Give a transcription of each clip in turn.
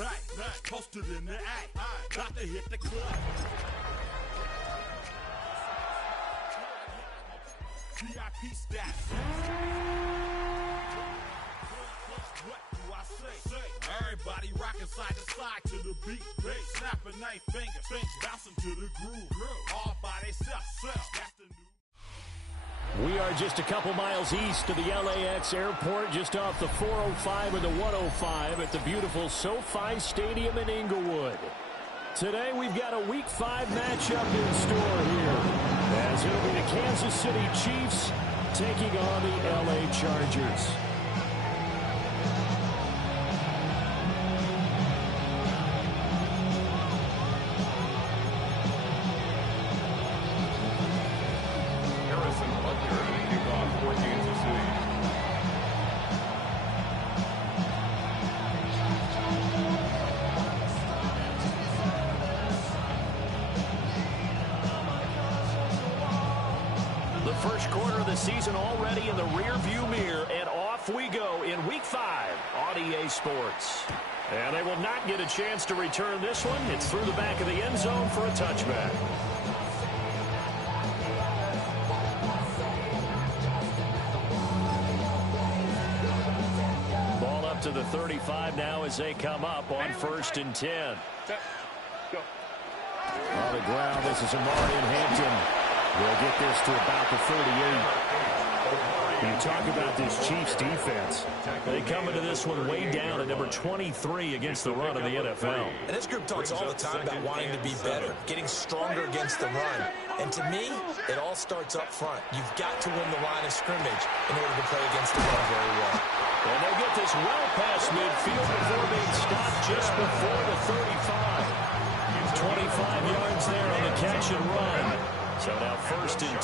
Night, posted in the act. Got to hit the club. VIP stats. What do I say? Everybody rocking side to side to the beat. Snapping their fingers, bouncing to the groove. All by themselves. That's the new. We are just a couple miles east of the LAX airport, just off the 405 and the 105 at the beautiful SoFi Stadium in Inglewood. Today we've got a Week 5 matchup in store here, as it'll be the Kansas City Chiefs taking on the LA Chargers. First quarter of the season already in the rear-view mirror, and off we go in Week 5 on EA Sports. And they will not get a chance to return this one. It's through the back of the end zone for a touchback. Ball up to the 35 now as they come up on 1st and 10. On the ground, this is Amari and Hampton. We'll get this to about the 38. You talk about this Chiefs defense. They come into this one way down at number 23 against the run of the NFL. And this group talks all the time about wanting to be better, getting stronger against the run. And to me, it all starts up front. You've got to win the line of scrimmage in order to play against the run very well. And they'll get this well past midfield before being stopped just before the 35. 25 yards there on the catch and run. So now 1st and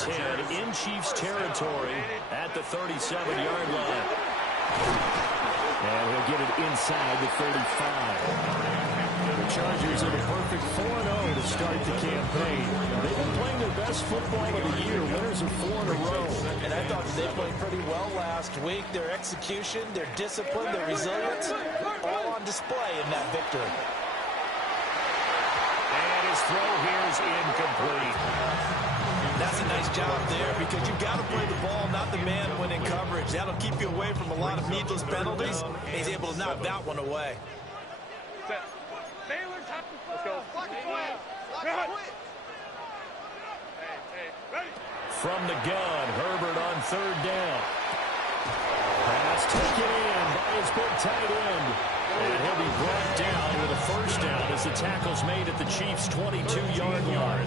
10 in Chiefs territory at the 37-yard line. And he'll get it inside the 35. The Chargers are the perfect 4-0 to start the campaign. They've been playing their best football of the year. Winners of 4 in a row. And I thought they played pretty well last week. Their execution, their discipline, their resilience, all on display in that victory. And his throw here is incomplete. That's a nice job there because you've got to play the ball, not the man when in coverage. That'll keep you away from a lot of needless penalties. He's able to knock that one away. From the gun, Herbert on 3rd down. Pass taken in by his big tight end. And he'll be brought down with a 1st down as the tackle's made at the Chiefs' 22-yard line.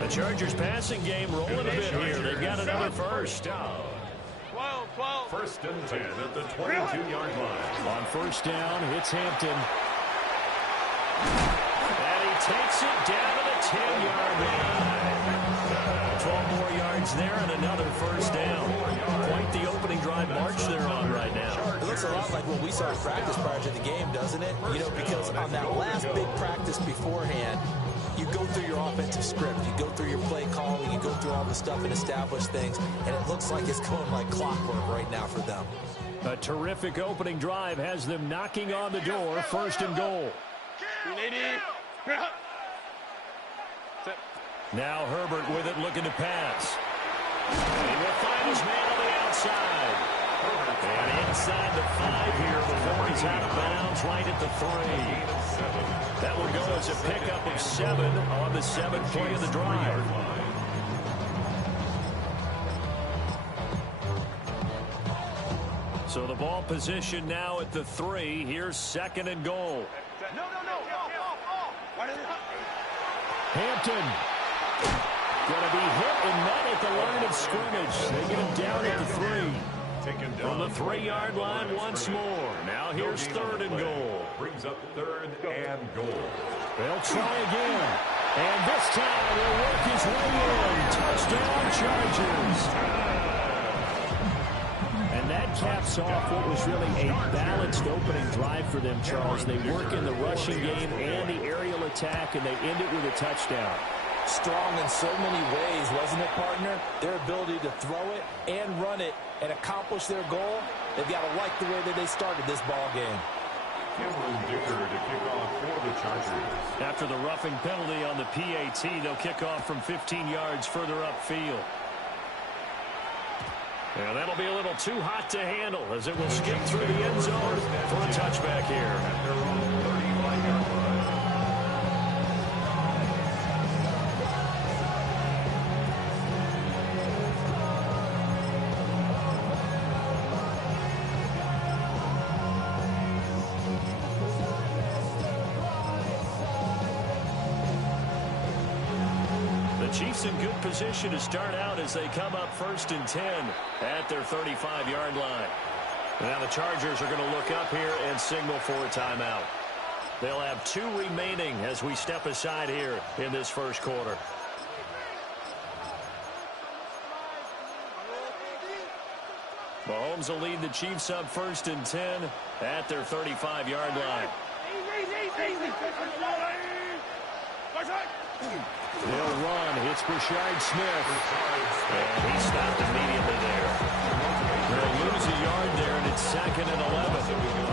The Chargers passing game rolling a bit here. They've got another 1st down. 1st and 10 at the 22-yard line. On 1st down, it's Hampton. And he takes it down to the 10-yard line. 12 more yards there and another 1st down. Quite the opening drive march they're on right now. It looks a lot like what we saw in practice prior to the game, doesn't it? You know, because on that last big practice beforehand, you go through your offensive script, you go through your play calling, you go through all the stuff and establish things, and it looks like it's going like clockwork right now for them. A terrific opening drive has them knocking on the door, 1st and goal. Now Herbert with it, looking to pass. He will find his man on the outside. And inside the 5 here before he's out of bounds right at the 3. That will go as a pickup of 7 on the 7th play of the drive. So the ball position now at the 3. Here's 2nd and goal. Hampton. Going to be hit and met at the line of scrimmage. They get him down at the 3. From the 3-yard line once more. Now here's 3rd and goal. Brings up 3rd and goal. They'll try again. And this time he'll work his way in. Touchdown Chargers. And that caps off what was really a balanced opening drive for them, Charles. They work in the rushing game and the aerial attack, and they end it with a touchdown. Strong in so many ways, wasn't it, partner? Their ability to throw it and run it and accomplish their goal, they've got to like the way that they started this ball game. To kick off for the Chargers. After the roughing penalty on the PAT, they'll kick off from 15 yards further upfield. And that'll be a little too hot to handle as it will skip through the end zone for a touchback here. At their own 35-yard line. Chiefs in good position to start out as they come up 1st and 10 at their 35-yard line. Now the Chargers are going to look up here and signal for a timeout. They'll have 2 remaining as we step aside here in this first quarter. Mahomes will lead the Chiefs up 1st and 10 at their 35-yard line. They'll run. It's Brashard Smith. And he stopped immediately there. They'll lose a yard there, and it's 2nd and 11.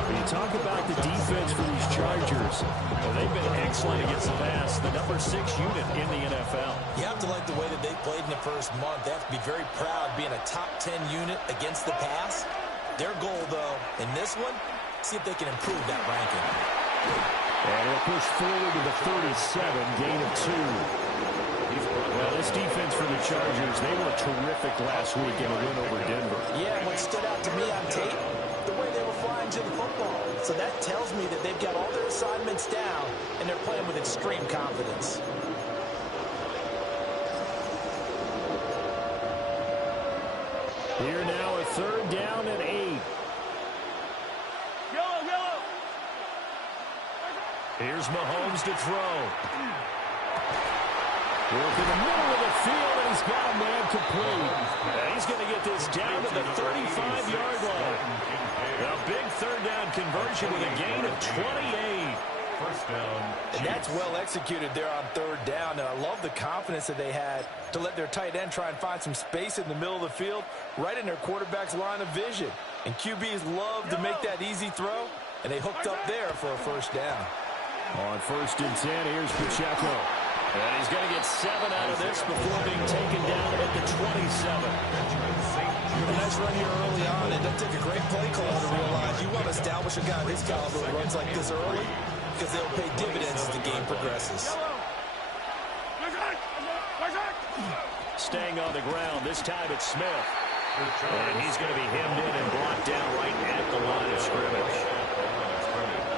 When you talk about the defense for these Chargers, well, they've been excellent against the pass, the number 6 unit in the NFL. You have to like the way that they played in the first month. They have to be very proud being a top 10 unit against the pass. Their goal, though, in this one, see if they can improve that ranking. And he'll push forward to the 37, gain of 2. Well, this defense for the Chargers, they were terrific last week in a win over Denver. Yeah, what stood out to me on tape, the way they were flying to the football. So that tells me that they've got all their assignments down, and they're playing with extreme confidence. Here now a 3rd down and 8. Here's Mahomes to throw. Work in the middle of the field, and he's got a man complete. And he's going to get this down to the 35-yard line. A big 3rd down conversion with a gain of 28. First down. And that's well executed there on 3rd down. And I love the confidence that they had to let their tight end try and find some space in the middle of the field, right in their quarterback's line of vision. And QBs love to make that easy throw, and they hooked up there for a 1st down. On 1st and 10, here's Pacheco. And he's going to get 7 out of this before being taken down at the 27. A nice run here early on. It doesn't take a great play caller to realize you want to establish a guy of his caliber who runs like this early because they'll pay dividends as the game progresses. Staying on the ground, this time it's Smith. And he's going to be hemmed in and brought down right at the line of scrimmage.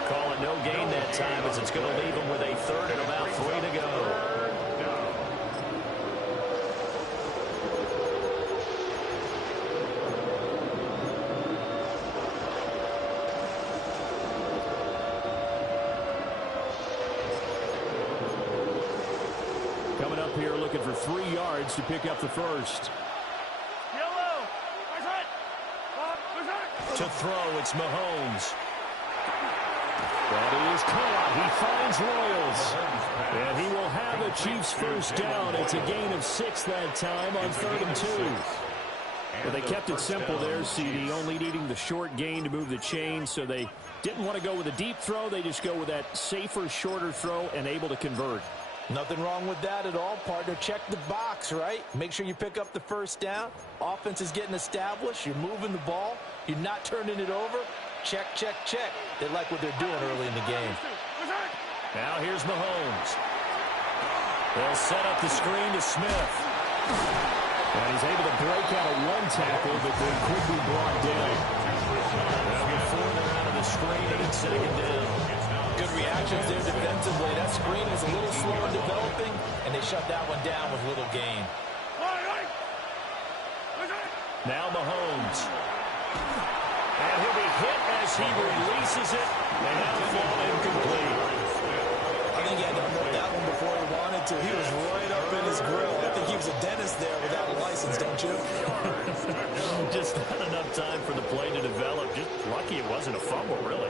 Call it no gain that time as it's going to leave him with a 3rd and about 3 to go. Coming up here looking for 3 yards to pick up the 1st. To throw, it's Mahomes. That is caught. He finds Royals. And he will have a Chiefs 1st down. It's a gain of 6 that time on 3rd and 2. But they kept it simple there, CD, only needing the short gain to move the chain, so they didn't want to go with a deep throw. They just go with that safer, shorter throw and able to convert. Nothing wrong with that at all, partner. Check the box, right? Make sure you pick up the 1st down. Offense is getting established. You're moving the ball. You're not turning it over. Check, check, check. They like what they're doing early in the game. Now here's Mahomes. They'll set up the screen to Smith. And he's able to break out of 1 tackle, but then quickly brought down. Now before they're out of the screen, and it's 2nd down. Good reactions there defensively. That screen was a little slow in developing, and they shut that one down with little gain. Now Mahomes. And he'll be hit as he releases it, and that'll fall incomplete. I think he had to unload that one before he wanted to. He was right up in his grill. I think he was a dentist there without a license, don't you? Just not enough time for the play to develop. Just lucky it wasn't a fumble, really.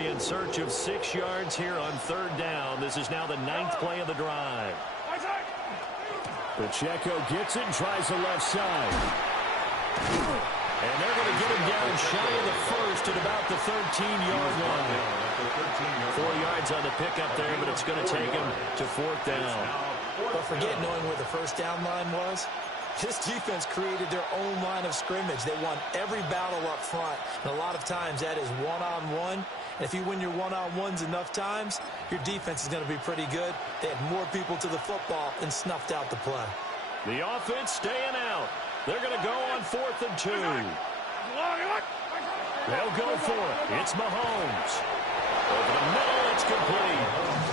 In search of 6 yards here on 3rd down. This is now the 9th play of the drive. Pacheco gets it and tries the left side. And they're going to get him down shy of the first at about the 13-yard line. 4 yards on the pickup there, but it's going to take him to 4th down. Don't forget knowing where the first down line was. This defense created their own line of scrimmage. They won every battle up front. And a lot of times that is one-on-one. And if you win your one-on-ones enough times, your defense is going to be pretty good. They had more people to the football and snuffed out the play. The offense staying out. They're going to go on 4th and 2. They'll go for it. It's Mahomes. Over the middle, it's complete.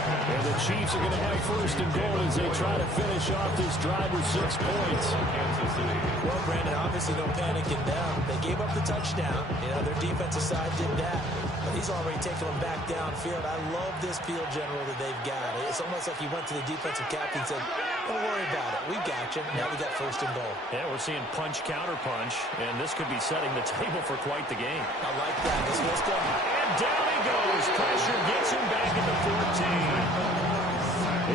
And the Chiefs are going to have 1st and goal as they try to finish off this drive with 6 points. Well, Brandon, obviously no panic in them. They gave up the touchdown. You know, their defensive side did that. But he's already taken them back downfield. I love this field general that they've got. It's almost like he went to the defensive captain and said, don't worry about it. We got you. Now we got 1st and goal. Yeah, we're seeing punch, counter punch, and this could be setting the table for quite the game. I like that. This was good. And down he goes. Pressure gets him back at the 14.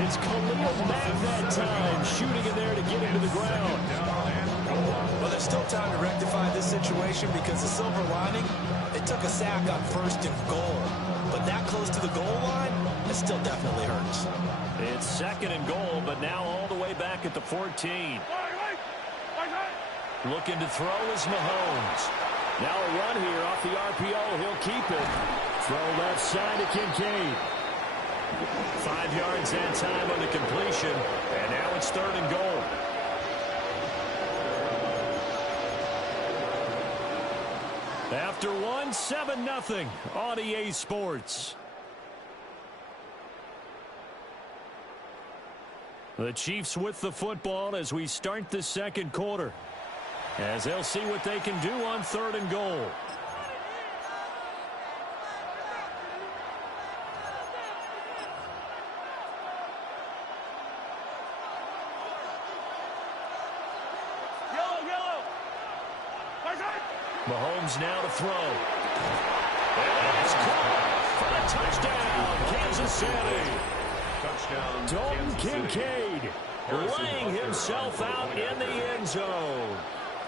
It's Khalil Mack that time, shooting in there to get him to the ground. Well, there's still time to rectify this situation because the silver lining, they took a sack on 1st and goal. But that close to the goal line, it still definitely hurts. It's 2nd and goal, but now all the way back at the 14. Looking to throw is Mahomes. Now a run here off the RPO. He'll keep it. Throw left side to Kincaid. 5 yards that time on the completion. And now it's 3rd and goal. After 1, 7-0 on EA Sports. The Chiefs with the football as we start the 2nd quarter. As they'll see what they can do on 3rd and goal. Mahomes now to throw. And it's caught for the touchdown, Kansas City. Touchdown, Dalton Kincaid laying himself out in the end zone.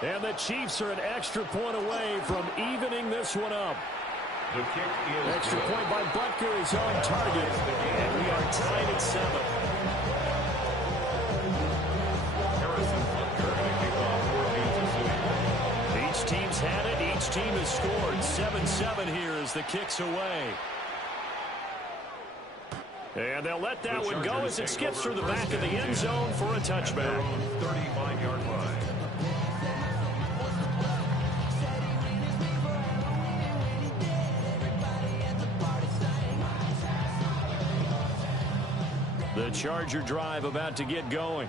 And the Chiefs are an extra point away from evening this one up. The kick is Extra point by Butker is on target. And we are tied at 7. Harrison Butker and a kickoff for Kansas City. Each team's had it. Each team has scored. 7-7 here as the kick's away. And they'll let that one go as it skips through the back of the end zone for a touchback. 35-yard line. The Charger drive about to get going.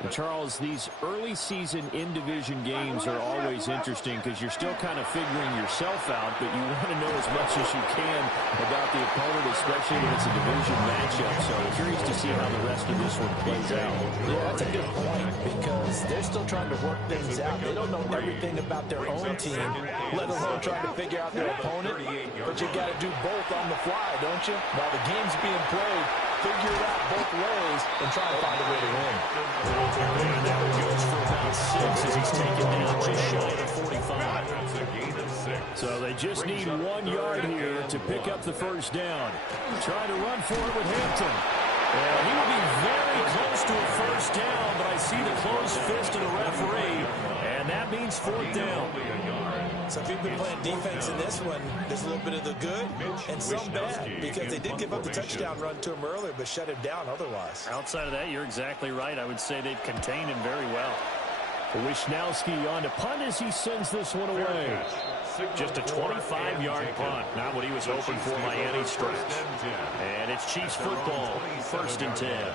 And Charles, these early season in-division games are always interesting because you're still kind of figuring yourself out, but you want to know as much as you can about the opponent, especially when it's a division matchup. So I'm curious to see how the rest of this one plays out. Yeah, that's a good point because they're still trying to work things out. They don't know everything about their own team, let alone trying to figure out their opponent. But you got to do both on the fly, don't you? While the game's being played, figure it out both ways and try to find a way to win. And that one goes for about 6 as he's taken down just shy of 45. That's a gain of 6. So they just need 1 yard here to pick up the first down. Trying to run for it with Hampton. And he will be very close to a first down, but I see the closed fist of the referee, and that means 4th down. So if you've been playing defense in this one, there's a little bit of the good and some bad because they did give up the touchdown run to him earlier but shut him down otherwise. Outside of that, you're exactly right. I would say they've contained him very well. Wisnowski on to punt as he sends this one away. Just a 25-yard punt. Not what he was hoping for by any stretch. And it's Chiefs football, 1st and 10.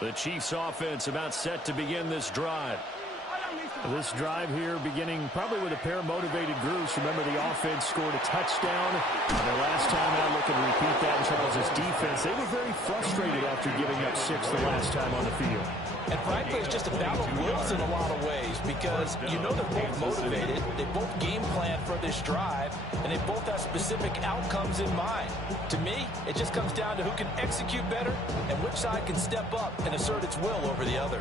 The Chiefs offense about set to begin this drive. This drive here beginning probably with a pair of motivated groups. Remember, the offense scored a touchdown. Their last time out, looking to repeat that in Charles' defense. They were very frustrated after giving up 6 the last time on the field. And frankly, it's just a battle of wills in a lot of ways because you know they're both motivated, they both game plan for this drive, and they both have specific outcomes in mind. To me, it just comes down to who can execute better and which side can step up and assert its will over the other.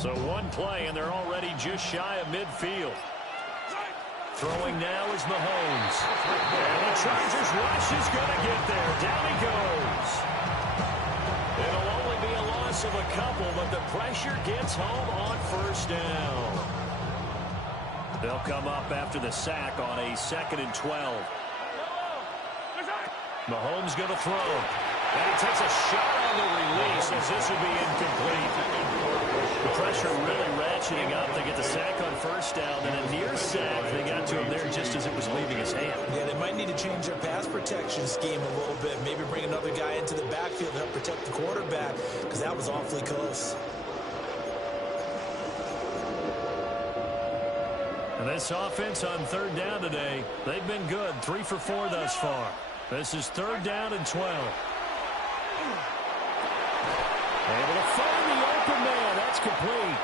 So one play, and they're already just shy of midfield. Throwing now is Mahomes. And the Chargers rush is going to get there. Down he goes. It'll only be a loss of a couple, but the pressure gets home on first down. They'll come up after the sack on a 2nd and 12. Mahomes going to throw. And he takes a shot on the release as this will be incomplete. The pressure really ratcheting up. They get the sack on first down, and a near sack. They got to him there just as it was leaving his hand. Yeah, they might need to change their pass protection scheme a little bit. Maybe bring another guy into the backfield to help protect the quarterback, because that was awfully close. And this offense on 3rd down today, they've been good. 3 for 4 thus far. This is 3rd down and 12. Able to find the open man. That's complete.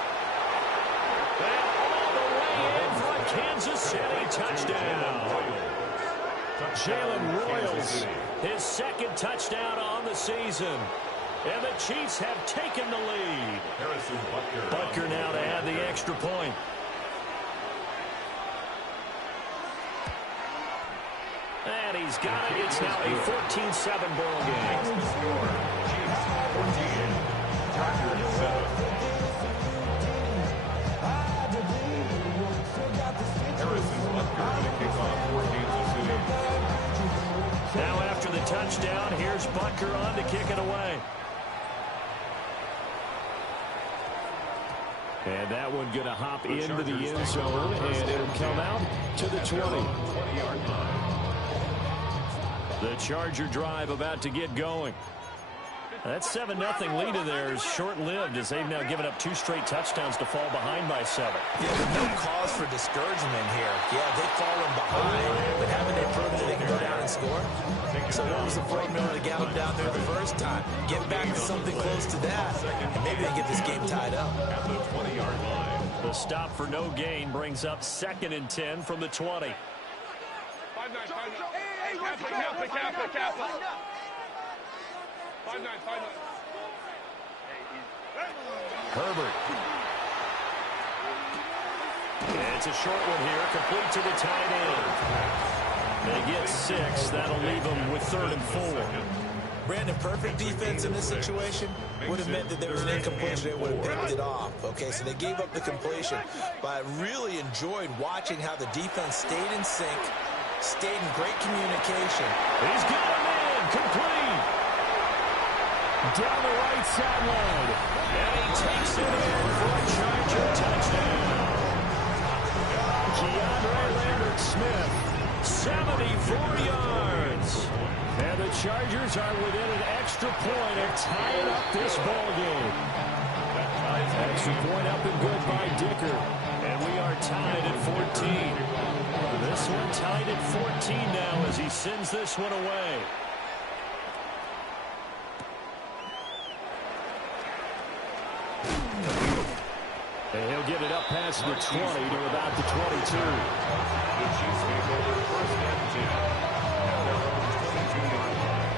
And all the way in for a Kansas City touchdown. Jalen Royals, his 2nd touchdown on the season. And the Chiefs have taken the lead. Butker now to add the extra point. And he's got it. It's now a 14-7 ball game. Now after the touchdown, here's Butker on to kick it away. And that one going to hop into the end zone, and it'll come out to the 20. The Charger drive about to get going. That 7-0 lead of theirs short-lived as they've now given up 2 straight touchdowns to fall behind by 7. Yeah, there's no cause for discouragement here. Yeah, they've fallen behind, but haven't they proven that they can go down and score? So what was the formula to get them down there the first time? Get back to something close to that, and maybe they get this game tied up. At the 20-yard line. The stop for no gain brings up 2nd and 10 from the 20. 5-9, 5-9. Hey, Kappa. 5-9. Herbert. It's a short one here, complete to the tight end. They get 6. That'll leave them with 3rd and 4. Brandon, perfect defense in this situation would have meant that there was an incompletion. They would have picked it off. Okay, so they gave up the completion. But I really enjoyed watching how the defense stayed in sync, stayed in great communication. He's got him in, complete. Down the right sideline. And he takes it in for a Charger touchdown. Keandre Lambert-Smith, 74 yards. And the Chargers are within an extra point of tying up this ball game. Extra point up and good by Dicker. And we are tied at 14. This one tied at 14 now as he sends this one away. And he'll get it up past the 20 to about the 22. The Chiefs may go for 1st and 10. At their own 22-yard line.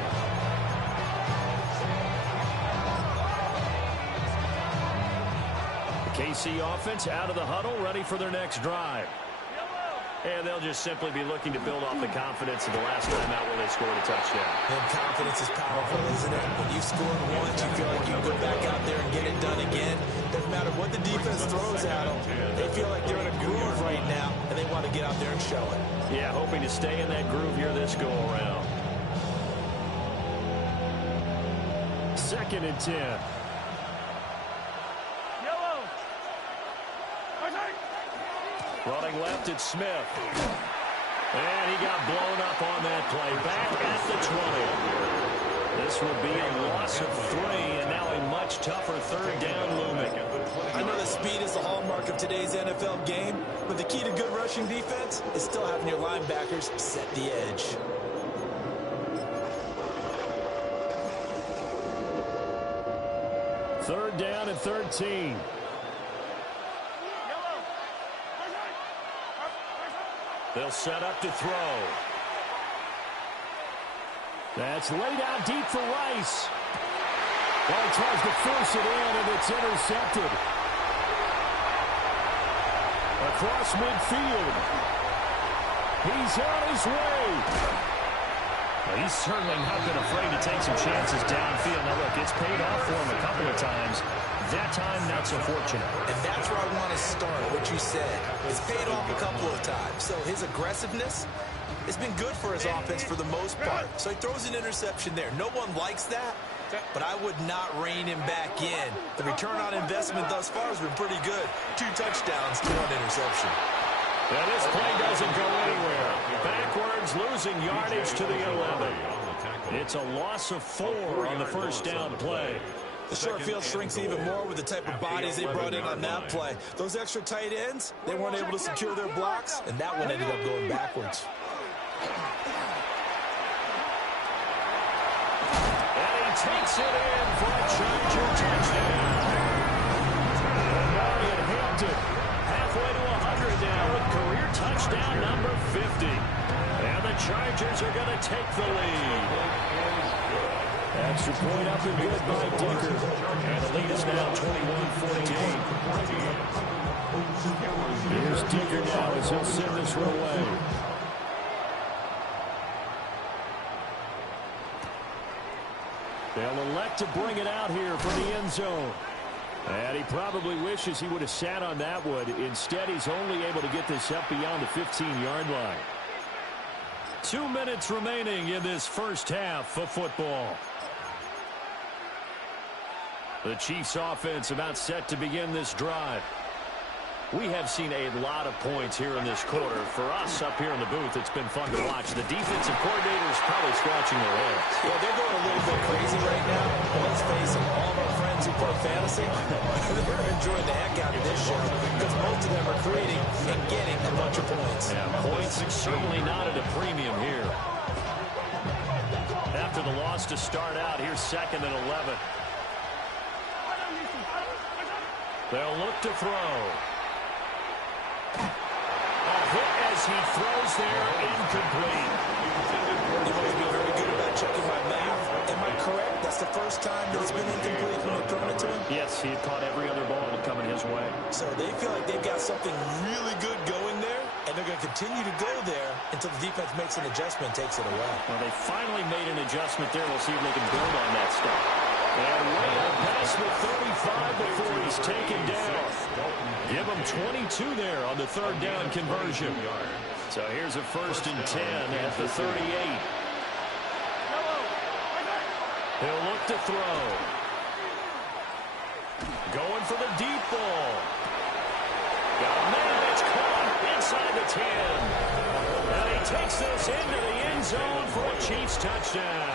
The KC offense out of the huddle, ready for their next drive. And they'll just simply be looking to build off the confidence of the last time out where they scored a touchdown. And confidence is powerful, isn't it? When you scored once, you feel like you can go back out there and get it done again. Doesn't matter what the defense throws at them. They feel like they're in a groove right now, and they want to get out there and show it. Yeah, hoping to stay in that groove here this go-around. 2nd and 10. Yellow. Running left, it's Smith. And he got blown up on that play. Back at the 20. This will be a loss of 3, and now a much tougher third down looming. I know that speed is the hallmark of today's NFL game, but the key to good rushing defense is still having your linebackers set the edge. Third down and 13. They'll set up to throw. That's laid out deep for Rice. Well, he tries to force it in, and it's intercepted. Across midfield. He's on his way. Well, he's certainly not been afraid to take some chances downfield. Now, look, it's paid off for him a couple of times. That time, not so fortunate. And that's where I want to start, what you said. It's paid off a couple of times. So his aggressiveness has been good for his offense for the most part. So he throws an interception there. No one likes that, but I would not rein him back in. The return on investment thus far has been pretty good. 2 touchdowns to 1 interception. And this play doesn't go anywhere. Backwards, losing yardage to the 11. It's a loss of 4 on the first down play. The short field shrinks even more with the type of bodies they brought in on that play. Those extra tight ends, they weren't able to secure their blocks, and that one ended up going backwards. And he takes it in for a Charger touchdown. Marion Hampton halfway to 100 now with career touchdown number 50. And the Chargers are going to take the lead. Extra point up and good by Dicker. And the lead is now 21-14. Here's Dicker now as he'll send this one away. They'll elect to bring it out here from the end zone. And he probably wishes he would have sat on that one. Instead, he's only able to get this up beyond the 15-yard line. 2 minutes remaining in this first half of football. The Chiefs offense about set to begin this drive. We have seen a lot of points here in this quarter. For us up here in the booth, it's been fun to watch. The defensive coordinators probably scratching their heads. Yeah, they're going a little bit crazy right now. But let's face it, all of our friends who play fantasy, they're enjoying the heck out of this show because most of them are creating and getting a bunch of points. Yeah, points certainly not at a premium here. After the loss to start out, here's 2nd and 11. They'll look to throw. A hit as he throws there, incomplete. You must be very good about checking my math. Am I correct? That's the first time that it's been incomplete when they're throwing it to him? Yes, he had caught every other ball coming his way. So they feel like they've got something really good going there, and they're going to continue to go there until the defense makes an adjustment and takes it away. Well, they finally made an adjustment there. We'll see if they can build on that stuff. And way up past the 35 before he's taken down. Give him 22 there on the third down conversion. So here's a 1st and 10 at the 38. He'll look to throw. Going for the deep ball. Got a man that's caught inside the 10. And he takes this into the end zone for a Chiefs touchdown.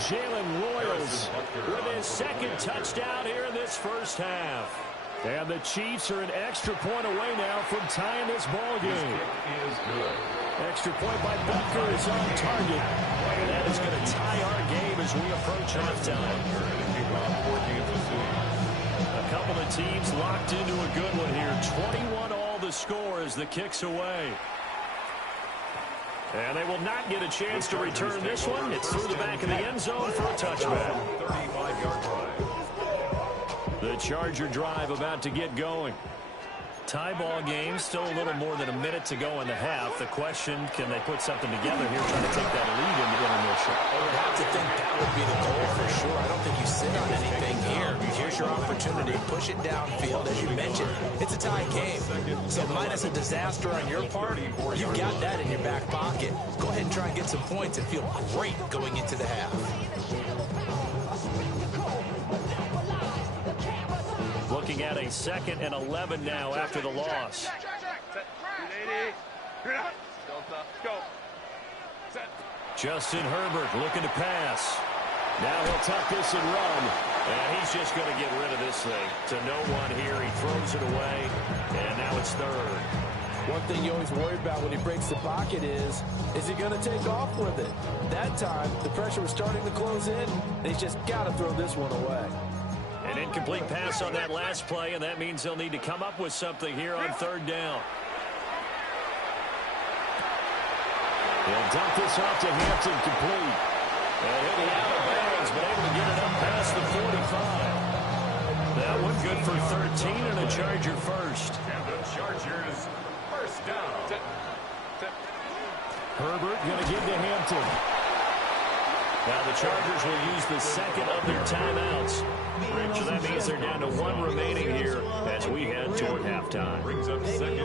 Jalen Royals with his 2nd touchdown here in this first half. And the Chiefs are an extra point away now from tying this ball game. Extra point by Butker is on target. And that is going to tie our game as we approach halftime. A couple of teams locked into a good one here. 21-all the score as the kick's away. And they will not get a chance to return this one. It's through the back of the end zone for a touchback. 35-yard drive. The Charger drive about to get going. Tie ball game, still a little more than a minute to go in the half. The question, can they put something together here trying to take that lead in the intermission? I would have to think that would be the goal for sure. I don't think you sit on anything here. Here's your opportunity. Push it downfield. As you mentioned, it's a tie game. So minus a disaster on your part, you've got that in your back pocket. Go ahead and try and get some points and feel great going into the half. looking at a 2nd and 11 now after the loss. Justin Herbert looking to pass. Now he'll tuck this and run. And he's just going to get rid of this thing to no one here. He throws it away, and now it's 3rd. One thing you always worry about when he breaks the pocket is he going to take off with it? That time, the pressure was starting to close in, and he's just got to throw this one away. An incomplete pass on that last play, and that means they'll need to come up with something here on 3rd down. He'll dump this off to Hampton, complete. And he'll be out of bounds, but able to get it up past the 45. That one good for 13 and a Charger first. And the Chargers first down. Herbert going to give to Hampton. Now the Chargers will use the 2nd of their timeouts. So that means they're down to 1 remaining here as we head toward halftime.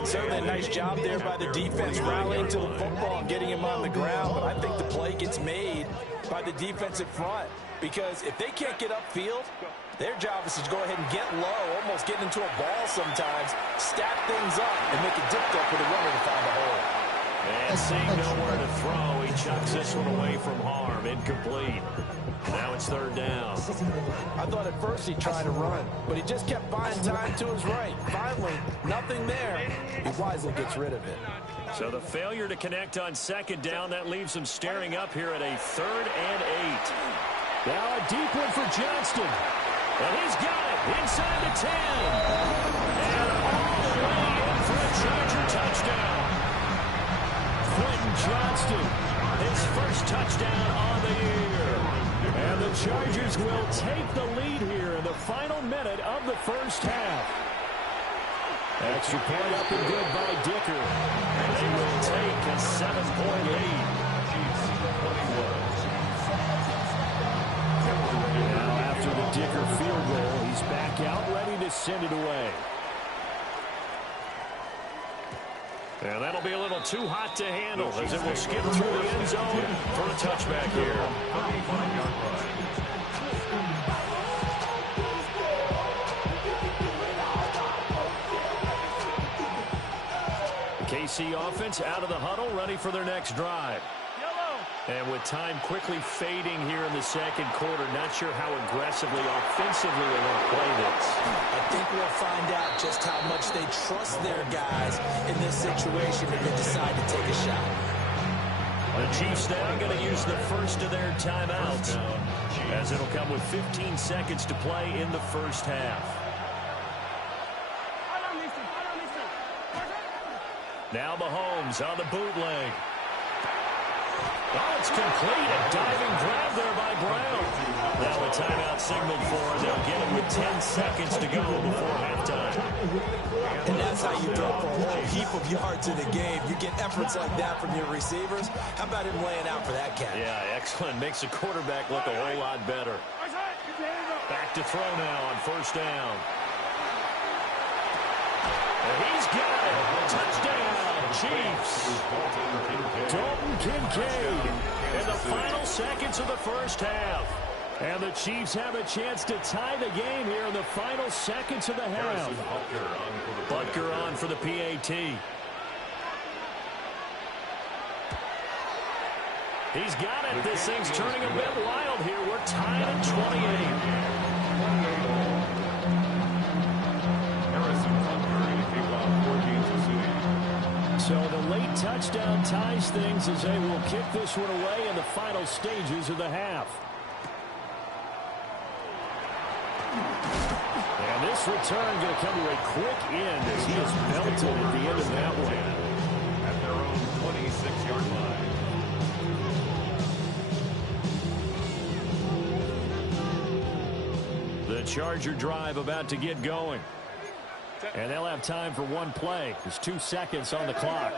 Certainly a nice job there by the defense rallying to the football and getting him on the ground. But I think the play gets made by the defensive front. Because if they can't get upfield, their job is to go ahead and get low, almost get into a ball sometimes, stack things up, and make it difficult for the runner to find a hole. And seeing nowhere to throw, he chucks this one away from harm. Incomplete. Now it's 3rd down. I thought at first he tried to run, but he just kept buying time to his right. Finally, nothing there. He wisely gets rid of it. So the failure to connect on 2nd down, that leaves him staring up here at a 3rd and 8. Now a deep one for Johnston. And he's got it inside the 10. And all the way in for a Charger touchdown. Quentin Johnston, his first touchdown on the year. And the Chargers will take the lead here in the final minute of the first half. Extra point up and good by Dicker. They will take a 7-point lead. Now after the Dicker field goal, he's back out ready to send it away. And that'll be a little too hot to handle as it will skip through the end zone for a touchback here. KC offense out of the huddle, ready for their next drive. And with time quickly fading here in the 2nd quarter, not sure how aggressively, offensively they want to play this. I think we'll find out just how much they trust their guys in this situation if they decide to take a shot. The Chiefs now going to use the first of their timeouts, as it'll come with 15 seconds to play in the first half. Now Mahomes on the bootleg. Oh, it's complete. A diving grab there by Brown. Now a timeout signaled for, and they'll get it with 10 seconds to go before halftime. And that's how you throw for a whole heap of yards in a game. You get efforts like that from your receivers. How about him laying out for that cat? Yeah, excellent. Makes the quarterback look a whole lot better. Back to throw now on 1st down. And he's got it. Touchdown, Chiefs. Dalton Kincaid in the final seconds of the first half. And the Chiefs have a chance to tie the game here in the final seconds of the half. Butker on for the PAT. He's got it. This thing's turning a bit wild here. We're tied at 28. So the late touchdown ties things as they will kick this one away in the final stages of the half. And this return going to come to a quick end as he is belted at the end of that one. At their own 26-yard line. The Charger drive about to get going. And they'll have time for one play. There's 2 seconds on the clock.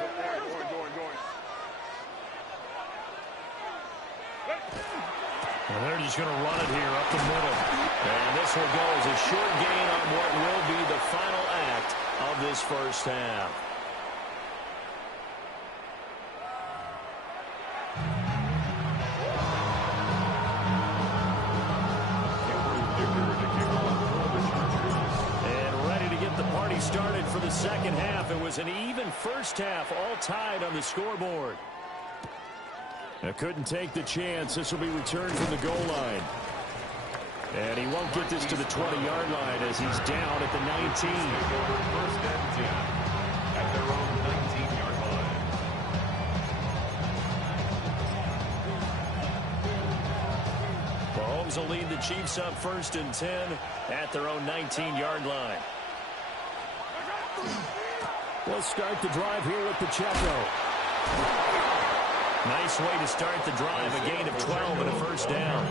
And they're just going to run it here up the middle. And this will go as a short gain on what will be the final act of this first half. the second half. It was an even first half, all tied on the scoreboard. Now couldn't take the chance. This will be returned from the goal line. And he won't get this to the 20-yard line as he's down at the 19. First and 10 at their own 19-yard line. Mahomes will lead the Chiefs up first and 10 at their own 19-yard line. We'll start the drive here with Pacheco. Nice way to start the drive, a gain of 12 and a first down.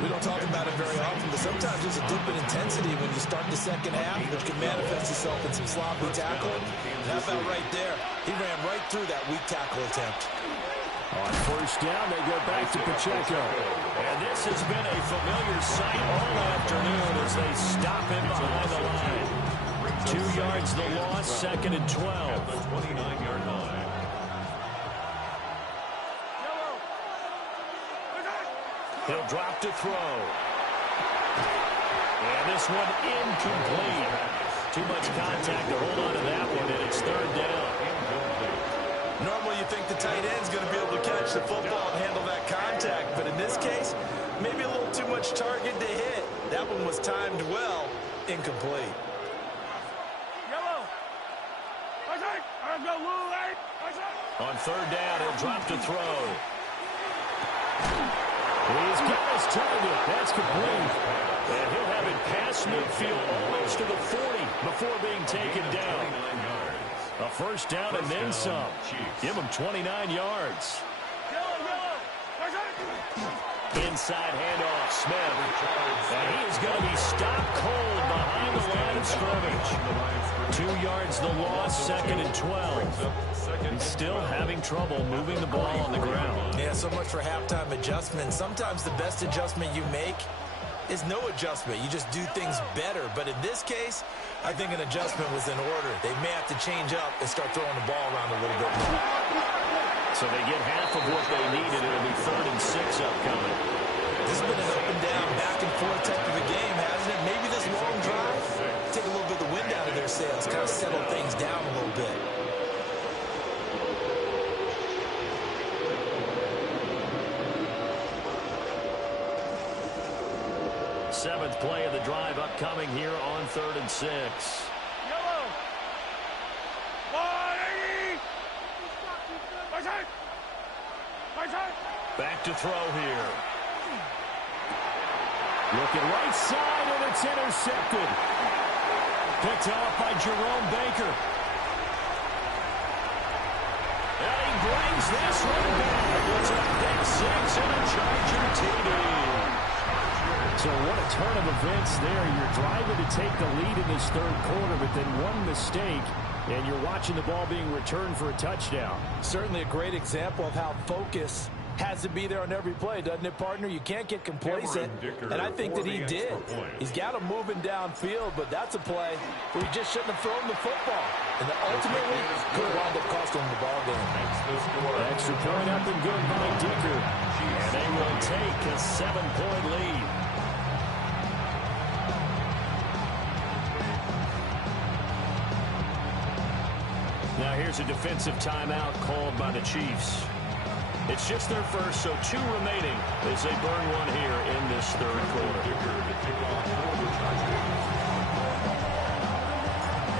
We don't talk about it very often, but sometimes there's a dip in intensity when you start the second half, which can manifest itself in some sloppy tackle. And how about right there? He ran right through that weak tackle attempt. On first down, they go back to Pacheco. And this has been a familiar sight all afternoon as they stop him behind the line. 2 yards the loss, second and 12. The 29-yard line. He'll drop to throw. And this one incomplete. Too much contact to hold on to that one, and it's third down. Normally you think the tight end's going to be able to catch the football and handle that contact, but in this case, maybe a little too much target to hit. That one was timed well, incomplete. On third down, he'll drop to throw. He's got his target. That's complete. And he'll have it past midfield almost to the 40 before being taken down. A first down and then some. Give him 29 yards. Inside handoff, Smith. And he is going to be stopped cold behind the line of scrimmage. 2 yards the loss, second and 12. He's still having trouble moving the ball on the ground. Yeah, so much for halftime adjustment. Sometimes the best adjustment you make is no adjustment. You just do things better. But in this case, I think an adjustment was in order. They may have to change up and start throwing the ball around a little bit more. So they get half of what they needed. It'll be 3rd and 6 upcoming. This has been an up and down, back and forth type of a game, hasn't it? Maybe this long drive, take a little bit of the wind out of their sails, kind of settle things down a little bit. Seventh play of the drive upcoming here on 3rd and 6. Back to throw here. Looking right side, and it's intercepted. Picked off by Jerome Baker. And he brings this one back. It's a pick six and a Charger TD. So what a turn of events there. You're driving to take the lead in this third quarter, but then one mistake, and you're watching the ball being returned for a touchdown. Certainly a great example of how focus has to be there on every play, doesn't it, partner? You can't get complacent, and I think that he did. He's got him moving downfield, but that's a play where he just shouldn't have thrown the football. And ultimately, could have wound up costing him the ball game. Extra point up and good by Dicker. And they will take a 7-point lead. Now here's a defensive timeout called by the Chiefs. It's just their first, so 2 remaining as they burn one here in this third quarter.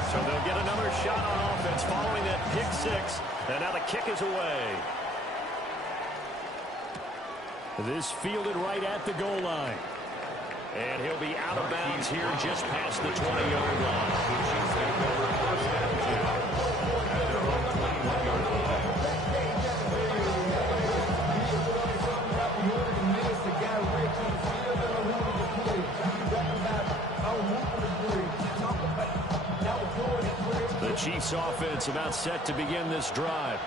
So they'll get another shot on offense following that pick six, and now the kick is away. This fielded right at the goal line. And he'll be out of bounds here just past the 20-yard line. The Chiefs offense about set to begin this drive.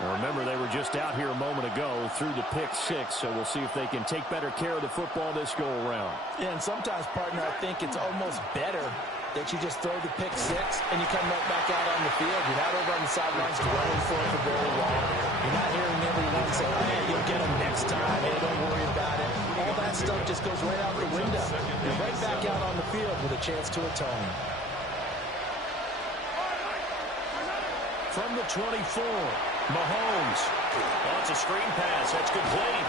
Now remember, they were just out here a moment ago through the pick six, so we'll see if they can take better care of the football this go-around. Yeah, and sometimes, partner, I think it's almost better that you just throw the pick six and you come right back out on the field. You're not over on the sidelines dwelling for very long. You're not hearing everyone say, oh, yeah, you'll get them next time. Hey, don't worry about it. All that stuff just goes right out the window. You're right back out on the field with a chance to atone. From the 24, Mahomes. Oh, it's a screen pass. That's complete.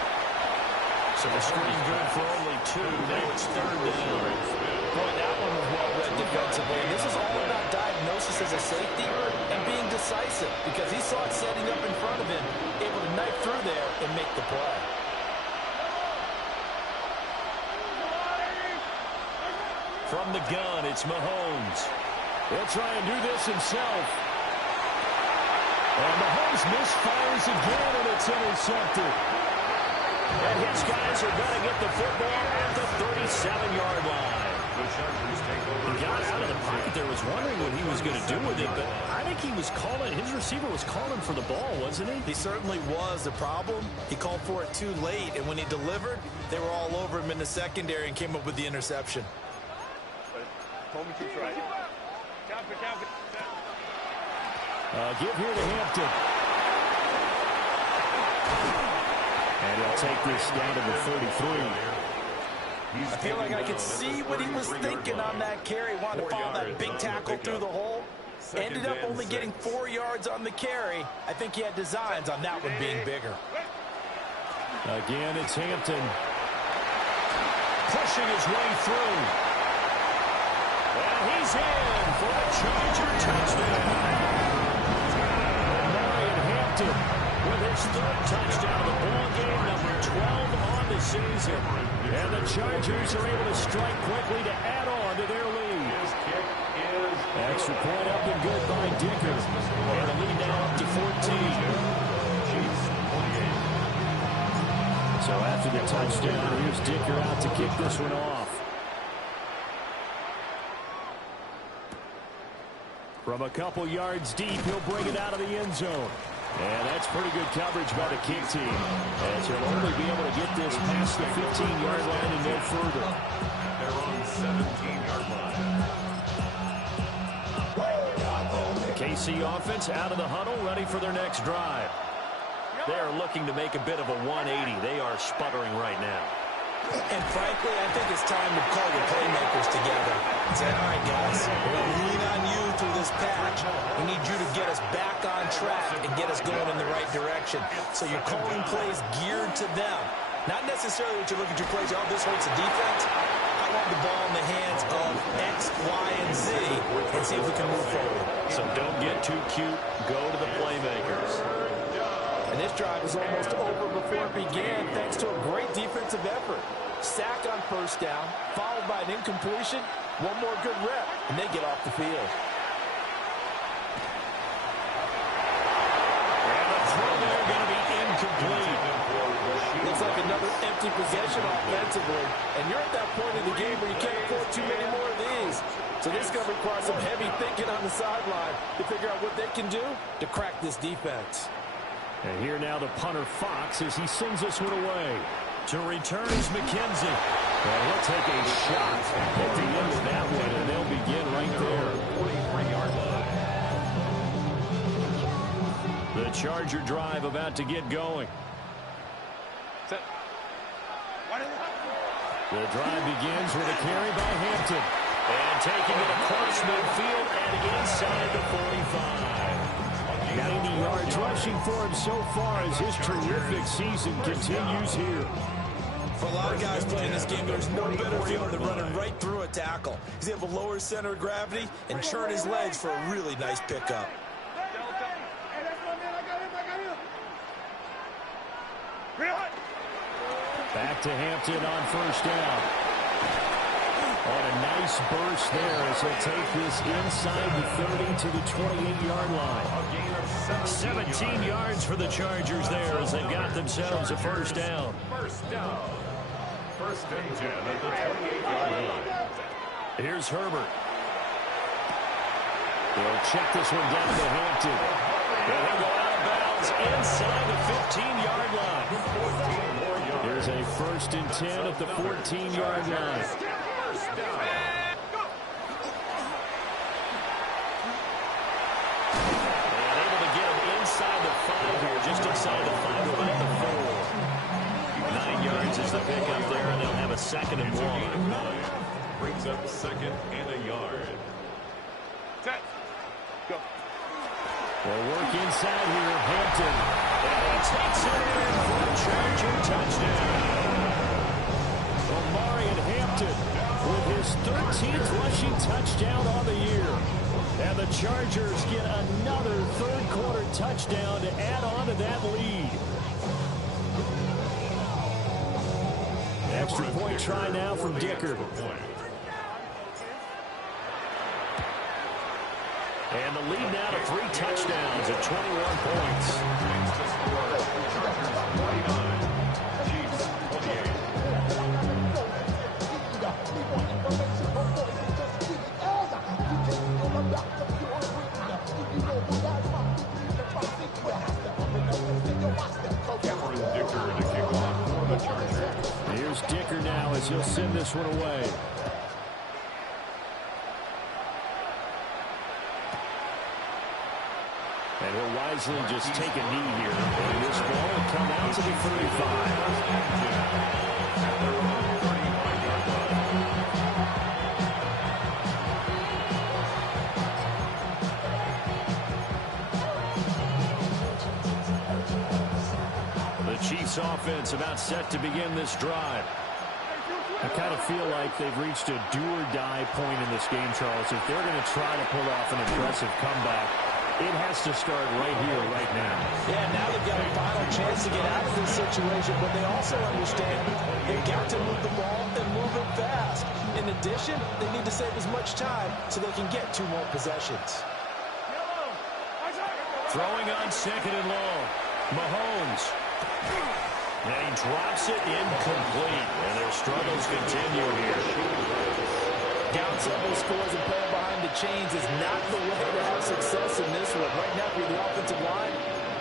So the screen good for only 2. Now it's 3rd down. Boy, that one was well read defensively. And this is all about diagnosis as a safety and being decisive because he saw it setting up in front of him, able to knife through there and make the play. From the gun, it's Mahomes. He'll try and do this himself. And Mahomes misfires again, and it's intercepted. And his guys are going to get the football at the 37-yard line. He got out of the pocket there, was wondering what he was going to do with it, but I think he was calling, his receiver was calling for the ball, wasn't he? He certainly was. The problem, he called for it too late, and when he delivered, they were all over him in the secondary and came up with the interception. Give here to Hampton. And he'll take this down to the 33. I feel like I could see what he was thinking on that carry. Wanted to follow that big tackle through the hole. Ended up only getting 4 yards on the carry. I think he had designs on that one being bigger. Again, it's Hampton. Pushing his way through. And he's in for a Charger touchdown. Hampton with his 3rd touchdown of the ball game, number 12 on the season. And the Chargers are able to strike quickly to add on to their lead. Extra point up and good by Dicker. And the lead now up to 14. So after the touchdown, here's Dicker out to kick this one off. From a couple yards deep, he'll bring it out of the end zone. And that's pretty good coverage by the kick team, as he'll only be able to get this past the 15-yard line and no further. They're on the 17-yard line. The KC offense out of the huddle, ready for their next drive. They're looking to make a bit of a 180. They are sputtering right now. And frankly, I think it's time to call your playmakers together and say, all right, guys, we're going to lean on you through this patch. We need you to get us back on track and get us going in the right direction. So you're calling plays geared to them. Not necessarily that you look at your plays, oh, this hurts the defense. I want the ball in the hands of X, Y, and Z and see if we can move forward. So don't get too cute. Go to the playmakers. And this drive was almost over before it began thanks to a great defensive effort. Sack on 1st down, followed by an incompletion. One more good rep, and they get off the field. And the throw there going to be incomplete. Looks like another empty possession offensively. And you're at that point in the game where you can't afford too many more of these. So this is going to require some heavy thinking on the sideline to figure out what they can do to crack this defense. And here now the punter Fox as he sends this one away. To return is McKenzie. Well, he'll take a shot at the end of that one, and they'll begin right there. 43-yard line. The Charger drive about to get going. The drive begins with a carry by Hampton. And taking it across midfield and inside the 45. 90 yards rushing for him so far as his terrific season continues here. For a lot of guys playing this game, there's no better feeling than running right through a tackle. He's able to lower his center of gravity and churn his legs for a really nice pickup. Back to Hampton on 1st down. And a nice burst there as he'll take this inside the 30 to the 28-yard line. 17 yards for the Chargers there as they got themselves a 1st down. First down. 1st and 10 at the 28-yard line. Here's Herbert. They'll check this one down to Hampton. And he'll go out of bounds inside the 15-yard line. Here's a 1st and 10 at the 14-yard line. First down. And able to get him inside the 5 here, just inside the 5, about the 4. 9 yards is the pickup there, and they'll have a 2nd and 1. Brings up 2nd and a yard. Set. Go. They'll work inside here. Hampton. And he takes it in for a Charger touchdown. Omarion Hampton with his 13th rushing touchdown on the year. And the Chargers get another third-quarter touchdown to add on to that lead. Extra point try now from Dicker. And the lead now to 3 touchdowns at 21 points. Here's Dicker now as he'll send this one away. And he'll wisely just take a knee here. And this ball will come out to the 35. The Chiefs offense about set to begin this drive. I kind of feel like they've reached a do-or-die point in this game, Charles. If they're going to try to pull off an impressive comeback, it has to start right here, right now. Yeah, now they've got a final chance to get out of this situation, but they also understand they've got to move the ball and move it fast. In addition, they need to save as much time so they can get 2 more possessions. Throwing on second and long. Mahomes. And he drops it incomplete. And their struggles continue here. Down several scores and playing behind the chains is not the way to have success in this one. Right now, if you're the offensive line,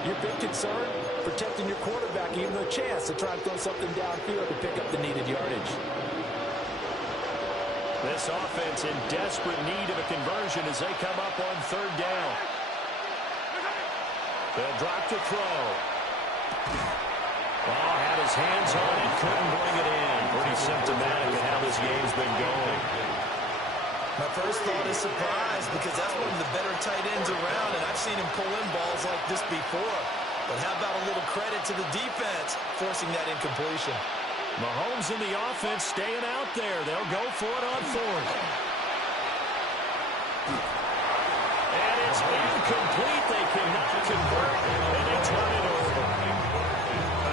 your big concern, protecting your quarterback, giving him a chance to try and throw something downfield to pick up the needed yardage. This offense in desperate need of a conversion as they come up on 3rd down. They'll drop to throw. Oh, had his hands on it, couldn't bring it in. Pretty symptomatic of how this game's been going. My first thought is surprise because that's one of the better tight ends around, and I've seen him pull in balls like this before. But how about a little credit to the defense forcing that incompletion? Mahomes and the offense staying out there. They'll go for it on 4th. And it's incomplete. They cannot convert, and they turn it over.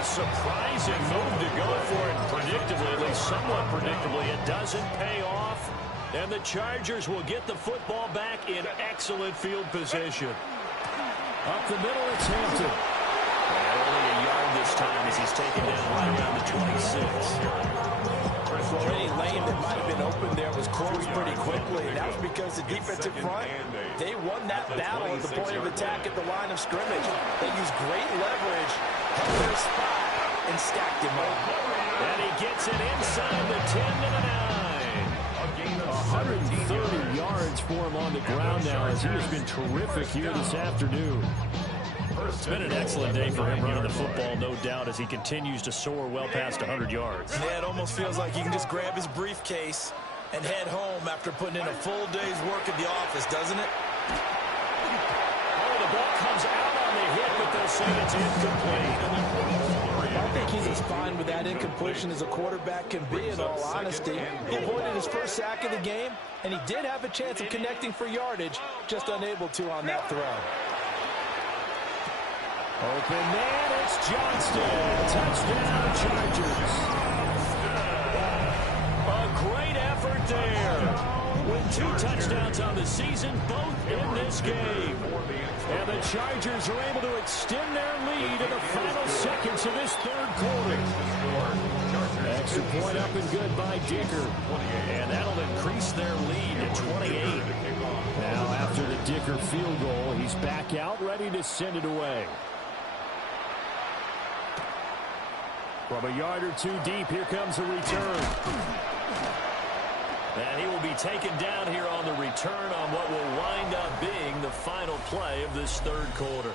A surprising move to go for it predictably, at least somewhat predictably. It doesn't pay off. And the Chargers will get the football back in excellent field position. Up the middle, it's Hampton. And only a yard this time as he's taken down right around the 26. Well, any lane that might have been open there was closed pretty quickly. And that was because the defensive front, they won that battle at the point of attack at the line of scrimmage. They used great leverage, held their spot, and stacked him up. And he gets it inside the 10 to the 9. 130 yards for him on the ground now as he has been terrific here this afternoon. It's been an excellent day for him running the football, no doubt, as he continues to soar well past 100 yards. Yeah, it almost feels like he can just grab his briefcase and head home after putting in a full day's work at the office, doesn't it? Oh, the ball comes out on the hit, but they'll say it's incomplete. I think he's as fine with that incompletion as a quarterback can be, in all honesty. He avoided his first sack of the game, and he did have a chance of connecting for yardage, just unable to on that throw. Open man, it's Johnston. Touchdown, Chargers. A great effort there. With 2 touchdowns on the season, both in this game. And the Chargers are able to extend their lead in the final seconds of this 3rd quarter. Extra point up and good by Dicker. And that'll increase their lead to 28. Now after the Dicker field goal, he's back out ready to send it away. From a yard or 2 deep, here comes a return. And he will be taken down here on the return on what will wind up being the final play of this 3rd quarter.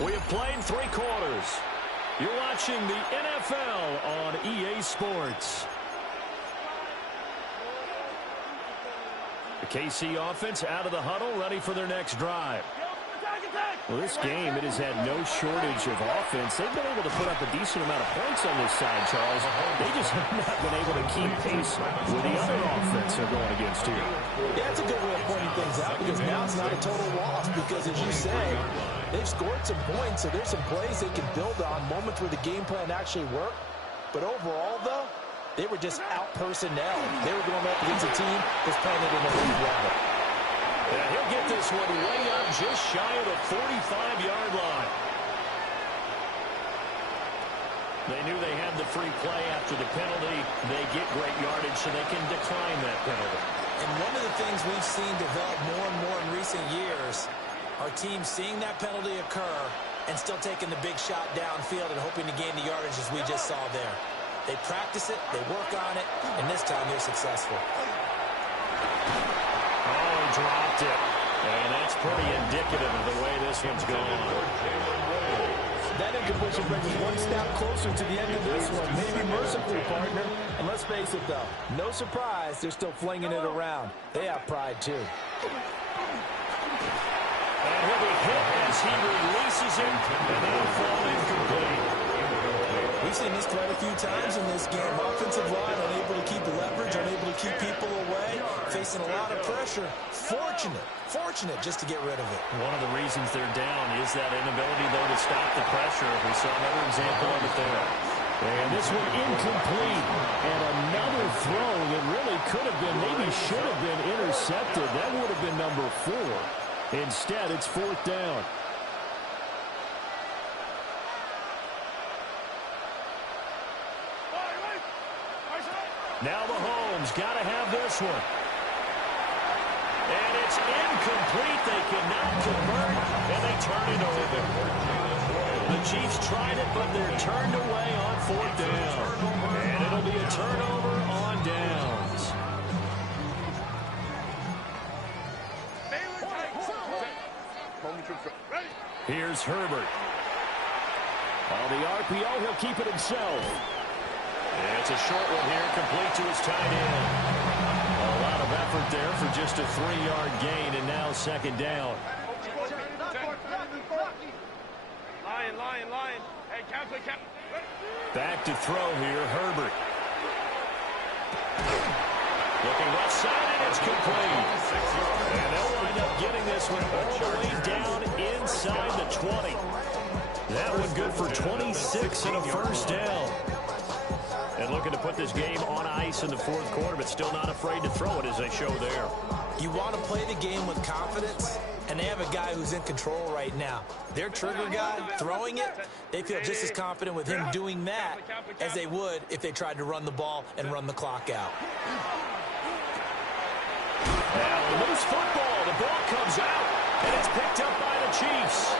We have played 3 quarters. You're watching the NFL on EA Sports. The KC offense out of the huddle, ready for their next drive. Well, this game, it has had no shortage of offense. They've been able to put up a decent amount of points on this side, Charles. They just have not been able to keep pace with the other offense they're going against here. Yeah, that's a good way of pointing things out, because now it's not a total loss, because as you say, they've scored some points, so there's some plays they can build on, moments where the game plan actually worked. But overall, though, they were just out-personnel. They were going up against a team that's playing it in a league level. And he'll get this one way up just shy of the 45-yard line. They knew they had the free play after the penalty. They get great yardage so they can decline that penalty. And one of the things we've seen develop more and more in recent years are teams seeing that penalty occur and still taking the big shot downfield and hoping to gain the yardage as we just saw there. They practice it, they work on it, and this time they're successful. Dropped it. And that's pretty indicative of the way this one's going. That incompletion brings us one step closer to the end of this one. Maybe mercifully, partner. And let's face it, though, no surprise, they're still flinging it around. They have pride, too. And he'll be hit as he releases it, and that'll fall incomplete. We've seen this quite a few times in this game. Offensive line unable to keep leverage, unable to keep people away, facing a lot of pressure. Fortunate just to get rid of it. One of the reasons they're down is that inability, though, to stop the pressure. We saw another example of it there. And this one incomplete. And another throw that really could have been, maybe should have been intercepted. That would have been number 4. Instead, it's 4th down. Now Mahomes got to have this one. And it's incomplete. They cannot convert, and they turn it over. The Chiefs tried it, but they're turned away on 4th down. And it'll be a turnover on downs. Here's Herbert. On the RPO, he'll keep it himself. And it's a short one here, complete to his tight end. A lot of effort there for just a 3-yard gain, and now 2nd down. Lion. Hey, cap. Back to throw here, Herbert. Looking left side, and it's complete. And they'll wind up getting this one all the way down inside the 20. That one good for 26 and a 1st down. And looking to put this game on ice in the 4th quarter, but still not afraid to throw it as they show there. You want to play the game with confidence, and they have a guy who's in control right now. Their trigger guy, throwing it, they feel just as confident with him doing that as they would if they tried to run the ball and run the clock out. And loose football. The ball comes out, and it's picked up by the Chiefs.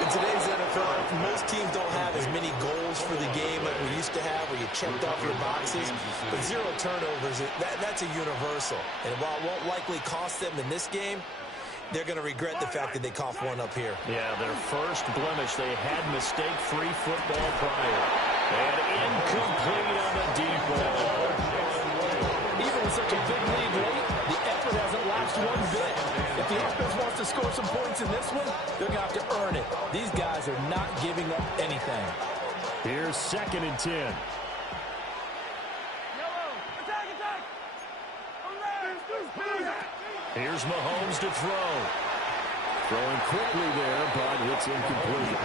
In today's NFL, most teams don't have as many goals for the game like we used to have, where you checked off your boxes. But 0 turnovers, that's a universal. And while it won't likely cost them in this game, they're going to regret the fact that they coughed one up here. Yeah, their first blemish. They had mistake-free football prior. And incomplete on the deep ball. Even with such a big lead late, the effort hasn't lapsed one bit. If the offense wants to score some points in this one, they're going to have to earn it. These guys are not giving up anything. Here's 2nd and 10. Here's Mahomes to throw. Throwing quickly there, but it's incomplete.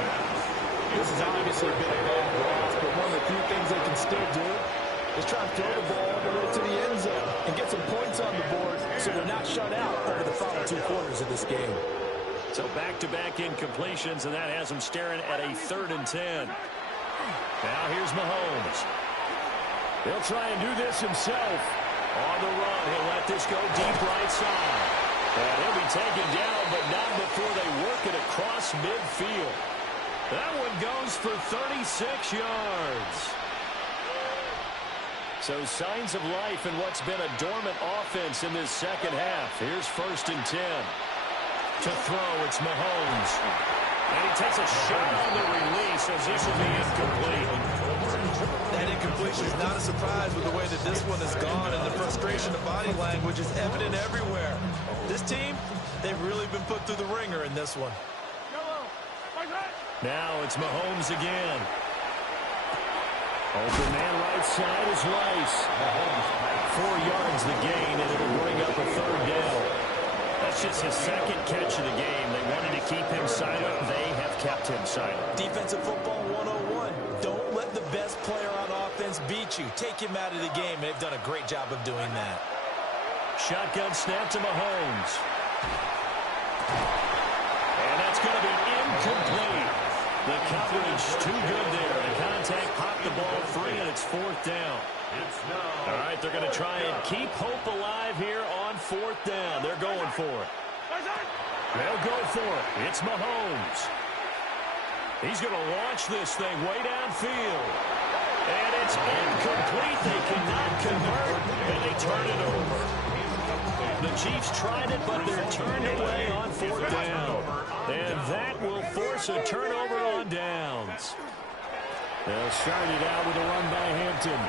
This has obviously been a bad loss, but one of the few things they can still do is try and throw the ball all the way to the end zone and get some points on the board so they're not shut out over the final 2 quarters of this game. So back-to-back incompletions, and that has them staring at a 3rd and 10. Now here's Mahomes. He'll try and do this himself. On the run, he'll let this go deep right side. And he'll be taken down, but not before they work it across midfield. That one goes for 36 yards. So signs of life in what's been a dormant offense in this 2nd half. Here's 1st and 10. To throw, it's Mahomes. And he takes a shot on the release as this will be incomplete. That incompletion is not a surprise with the way that this one has gone, and the frustration of body language is evident everywhere. This team, they've really been put through the ringer in this one. Now it's Mahomes again. Open man right side is Rice. 4 yards the gain, and it'll bring up a 3rd down. That's just his 2nd catch of the game. They wanted to keep him silent. They have kept him silent. Defensive football 101. Don't let the best player on offense beat you. Take him out of the game. They've done a great job of doing that. Shotgun snap to Mahomes. And that's going to be incomplete. The coverage too good there. The contact popped the ball free, and it's 4th down. All right, they're going to try and keep hope alive here on 4th down. They're going for it. They'll go for it. It's Mahomes. He's going to launch this thing way downfield. And it's incomplete. They cannot convert, and they turn it over. The Chiefs tried it, but they're turned away on 4th down. And that will force a turnover on downs. They'll start it out with a run by Hampton.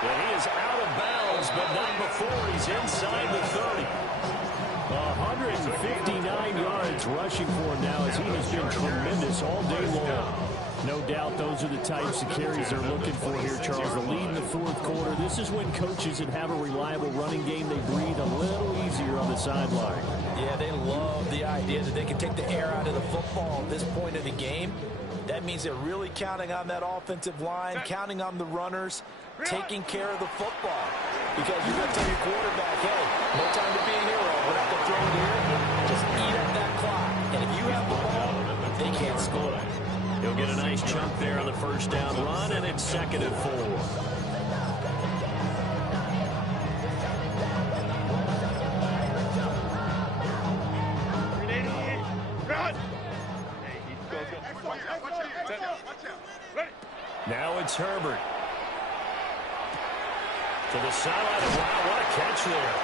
And he is out of bounds, but not before he's inside the 30. 159 yards rushing for him now, as he has been tremendous all day long. No doubt those are the types of carries they're looking for here, Charles. The lead in the 4th quarter. This is when coaches that have a reliable running game, they breathe a little easier on the sideline. Yeah, they love the idea that they can take the air out of the football at this point of the game. That means they're really counting on that offensive line, counting on the runners, taking care of the football. Because you're going to tell your quarterback, hey, no time to be a hero. We're not going to throw it here. Just eat up that clock. And if you have the ball, they can't score. He'll get a nice chunk there on the 1st down run, and it's 2nd and 4. Now it's Herbert. To the sideline. Wow, what a catch there.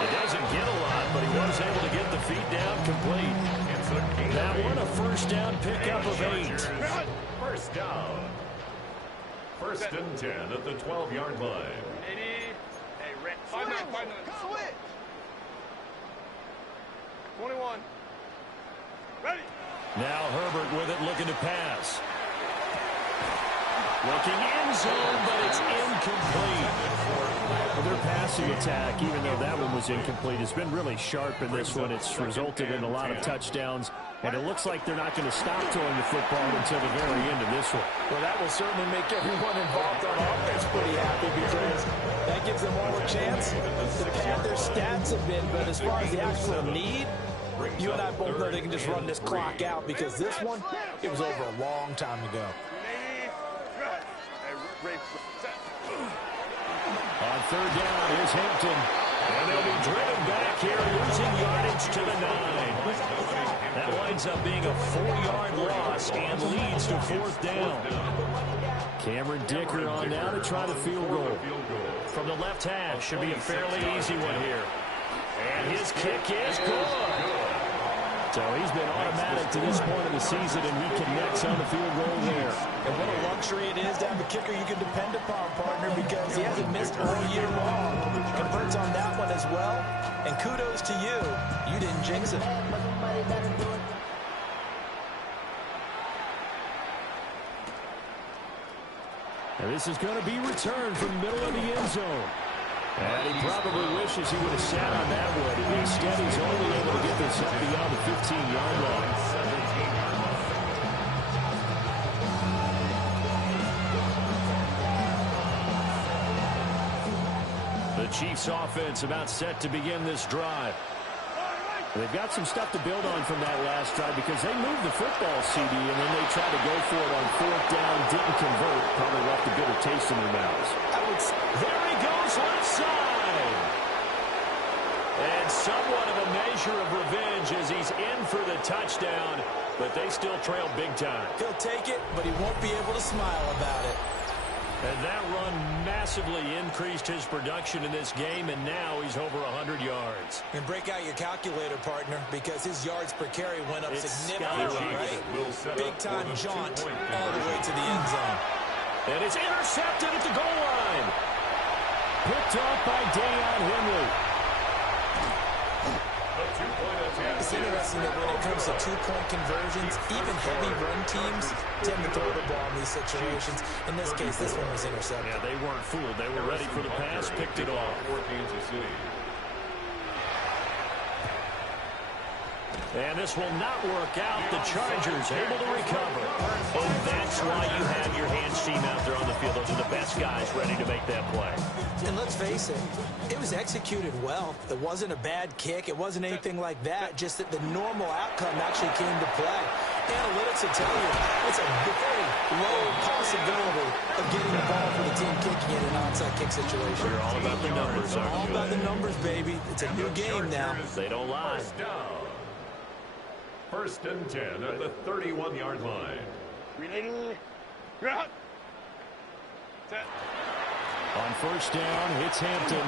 It doesn't get a lot, but he was able to get the feet down complete. That one a 1st down pickup of 8. 1st down. 1st and 10 at the 12-yard line. 21. Ready. Now Herbert with it, looking to pass. Looking end zone, but it's incomplete. Well, their passing attack, even though that one was incomplete, has been really sharp in this one. It's resulted in a lot of touchdowns, and it looks like they're not going to stop throwing the football until the very end of this one. Well, that will certainly make everyone involved on offense pretty happy, because that gives them all a chance to pad their stats a bit. But as far as the actual need, you and I both know they can just run this clock out, because this one, it was over a long time ago. On 3rd down, here's Hampton. And they'll be driven back here, losing yardage to the 9. That winds up being a 4-yard loss and leads to 4th down. Cameron Dicker on now to try the field goal. From the left hash, should be a fairly easy one here. And his kick is good. So he's been automatic to this point of the season, and he connects on the field goal there. And what a luxury it is to have a kicker you can depend upon, partner, because he hasn't missed all year long. Converts on that one as well. And kudos to you. You didn't jinx it. And this is going to be returned from the middle of the end zone. And he probably wishes he would have sat on that one. Instead, he's only able to get this up beyond the 15-yard line. The Chiefs offense about set to begin this drive. They've got some stuff to build on from that last drive, because they moved the football, CD, and then they tried to go for it on 4th down, didn't convert, probably left a bitter taste in their mouths. There he goes, left side. And somewhat of a measure of revenge as he's in for the touchdown, but they still trail big time. He'll take it, but he won't be able to smile about it. And that run massively increased his production in this game, and now he's over 100 yards. And break out your calculator, partner, because his yards per carry went up significantly, right? Big-time jaunt all the way to the end zone. And it's intercepted at the goal line. Picked off by Deion Henry. It's interesting that when it comes to two-point conversions, even heavy run teams tend to throw the ball in these situations. In this case, this one was intercepted. Yeah, they weren't fooled. They were ready for the pass, picked it off. For Kansas City. And this will not work out. The Chargers able to recover. And that's why you have your hands team out there on the field. Those are the best guys ready to make that play. And let's face it, it was executed well. It wasn't a bad kick. It wasn't anything like that. Just that the normal outcome actually came to play. Analytics will tell you it's a very low possibility of getting the ball for the team kicking in an onside kick situation. You're all about the numbers, aren't you? All about the numbers, baby. It's a new game now. They don't lie. First and 10 at the 31-yard line. On first down, it's Hampton.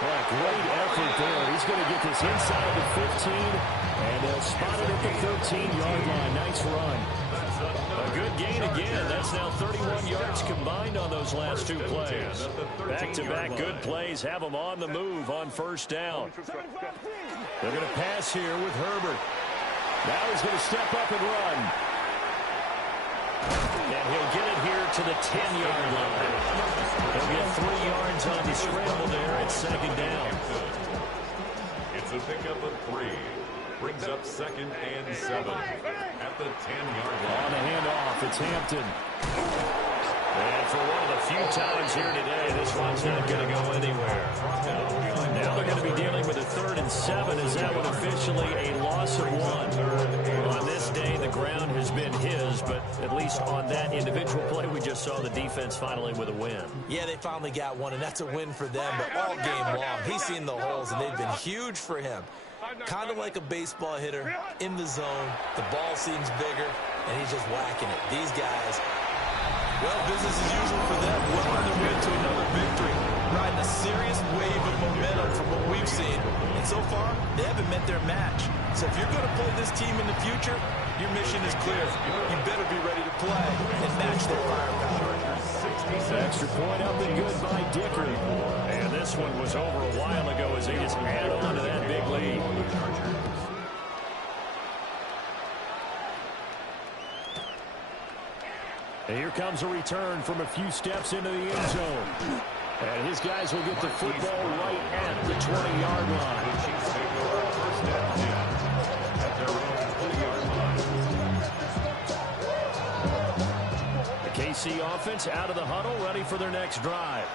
Well, great effort there. He's going to get this inside the 15, and they'll spot it at the 13-yard line. Nice run. A good gain again. That's now 31 yards combined on those last two plays. Back-to-back good plays have them on the move on first down. They're going to pass here with Herbert. Now he's going to step up and run. And he'll get it here to the 10-yard line. He'll get 3 yards on the scramble there at second down. It's a pickup of 3. Brings up second and 7 at the 10-yard line. On the handoff, it's Hampton. And for one of the few times here today, this one's not going to go anywhere. Now they're going to be dealing with a 3rd and 7. Is that one officially a loss of 1? On this day, the ground has been his, but at least on that individual play, we just saw the defense finally with a win. Yeah, they finally got one, and that's a win for them. But all game long, he's seen the holes, and they've been huge for him. Kind of like a baseball hitter in the zone. The ball seems bigger, and he's just whacking it. These guys, well, business as usual for them. Well on their way to another victory. Riding a serious wave of momentum from what we've seen. And so far, they haven't met their match. So if you're going to play this team in the future, your mission is clear. You better be ready to play and match their firepower. Extra point up and good by Dicker. And this one was over a while ago as they just add on to that big lead. And here comes a return from a few steps into the end zone. And his guys will get the football right at the 20-yard line. First and 10 at their own 20-yard line. The KC offense out of the huddle, ready for their next drive.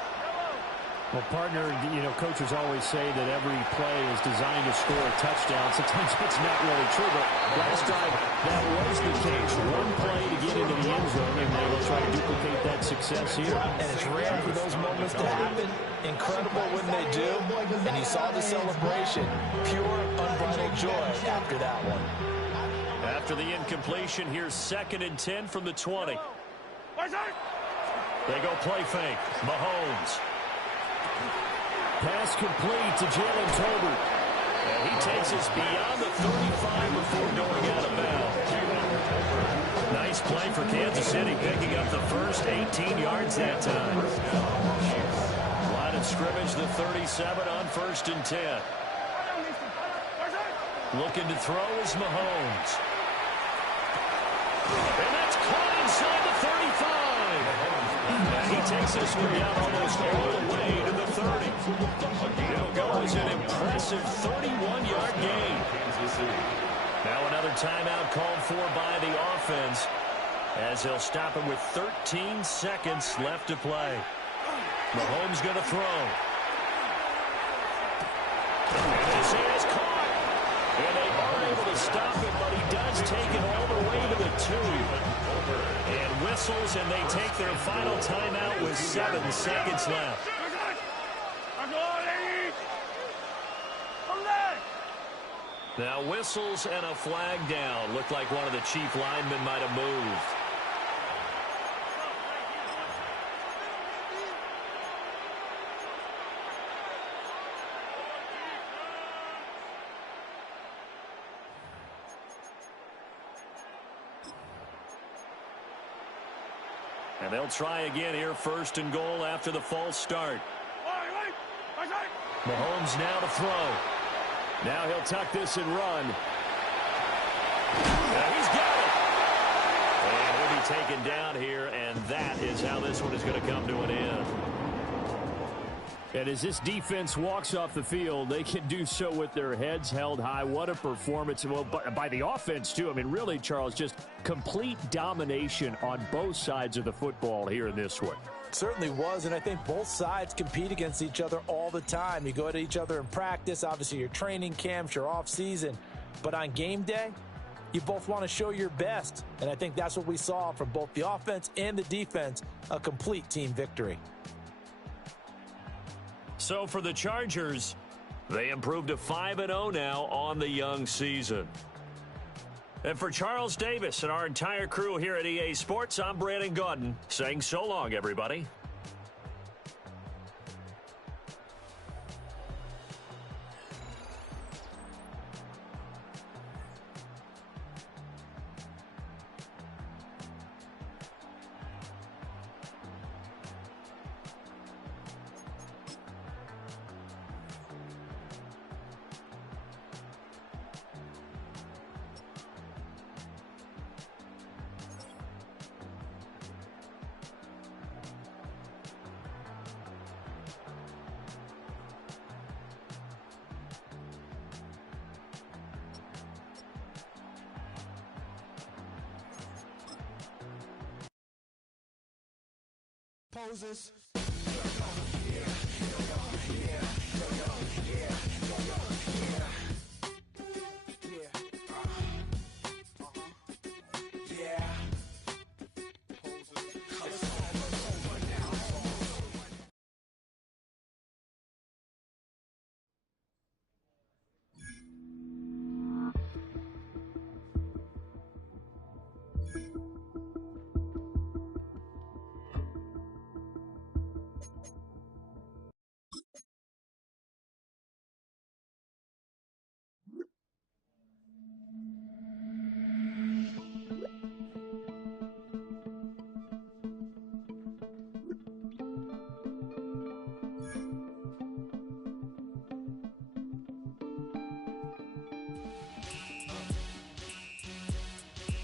Well, partner, you know, coaches always say that every play is designed to score a touchdown. Sometimes it's not really true, but last drive, that was the case. One play to get into the end zone, and they will try to duplicate that success here. And it's rare for those moments to happen. Incredible when they do. And you saw the celebration. Pure, unbridled joy after that one. After the incompletion, here's 2nd and 10 from the 20. They go play fake. Mahomes. Pass complete to Jalen Tolbert. And he takes us beyond the 35 before going out of bounds. Nice play for Kansas City, picking up the first 18 yards that time. Line of scrimmage, the 37 on 1st and 10. Looking to throw is Mahomes. And that's caught inside the 35. And he takes this one down almost all the way to the 30. It'll go as an impressive 31-yard gain. Now another timeout called for by the offense as they'll stop him with 13 seconds left to play. Mahomes going to throw. And this is caught. And they aren't able to stop it, but he does take it all the way to the 2. And whistles, and they take their final timeout with 7 seconds left. Now whistles and a flag down. Looked like one of the chief linemen might have moved. And they'll try again here, 1st and goal after the false start. Mahomes now to throw. Now he'll tuck this and run. And he's got it. And he'll be taken down here, and that is how this one is going to come to an end. And as this defense walks off the field, they can do so with their heads held high. What a performance. Well, by the offense, too. I mean, really, Charles, just complete domination on both sides of the football here in this one. Certainly was, and I think both sides compete against each other all the time. You go at each other in practice, obviously your training camps, your off-season, but on game day, you both want to show your best, and I think that's what we saw from both the offense and the defense, a complete team victory. So for the Chargers, they improved to 5-0 now on the young season. And for Charles Davis and our entire crew here at EA Sports, I'm Brandon Gaudin saying so long, everybody. Poses.